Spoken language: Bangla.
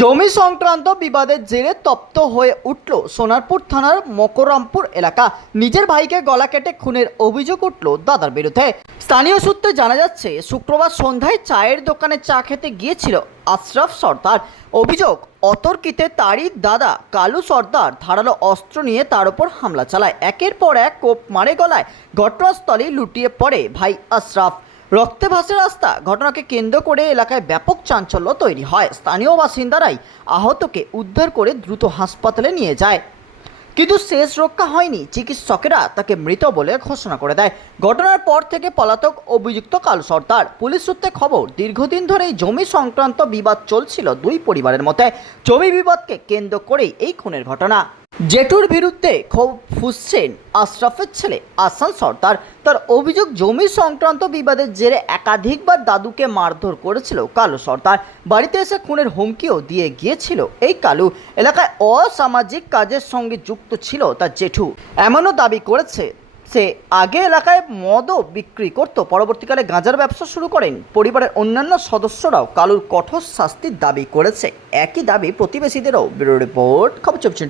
জমি সংক্রান্ত বিবাদের জেরে তপ্ত হয়ে উঠল সোনারপুর থানার মকরামপুর এলাকা। নিজের ভাইকে গলা কেটে খুনের অভিযোগ উঠল দাদার বিরুদ্ধে। স্থানীয় সূত্রে জানা যাচ্ছে, শুক্রবার সন্ধ্যায় চায়ের দোকানে চা খেতে গিয়েছিল আশরাফ সর্দার। অভিযোগ, অতর্কিতে তারই দাদা কালু সর্দার ধারালো অস্ত্র নিয়ে তার উপর হামলা চালায়। একের পর এক কোপ মারে গলায়। ঘটনাস্থলে লুটিয়ে পড়ে ভাই আশরাফ। রক্তে ভাসে রাস্তা ঘটনাকে কেন্দ্র করে এলাকায় ব্যাপক চাঞ্চল্য তৈরি হয়। স্থানীয় বাসিন্দারাই আহতকে উদ্ধার করে দ্রুত হাসপাতালে নিয়ে যায়। কিন্তু শেষ রক্ষা হয়নি। চিকিৎসকেরা তাকে মৃত বলে ঘোষণা করে দেয়। ঘটনার পর থেকে পলাতক অভিযুক্ত কালু সর্দার। পুলিশ সূত্রে খবর, দীর্ঘদিন ধরে জমি সংক্রান্ত বিবাদ চলছিল দুই পরিবারের মধ্যে। জমি বিবাদকে কেন্দ্র করেই এই খুনের ঘটনা। জেঠুর বিরুদ্ধে ক্ষোভ ফুসছেন আশরাফের ছেলে আসান সর্দার। তার অভিযোগ, জমি সংক্রান্ত বিবাদের জেরে একাধিকবার দাদুকে মারধর করেছিল কালু সর্দার। বাড়িতে এসে খুনের হুমকিও দিয়ে গিয়েছিল এই কালু। এলাকায় অসামাজিক কাজের সঙ্গে যুক্ত ছিল তার জেঠু। এমনও দাবি করেছে সে আগে এলাকায় মদও বিক্রি করত। পরবর্তীকালে গাঁজার ব্যবসা শুরু করেন। পরিবারের অন্যান্য সদস্যরাও কালুর কঠোর শাস্তির দাবি করেছে। একই দাবি প্রতিবেশীদেরও। ব্যুরো রিপোর্ট, খবর চব্বিশ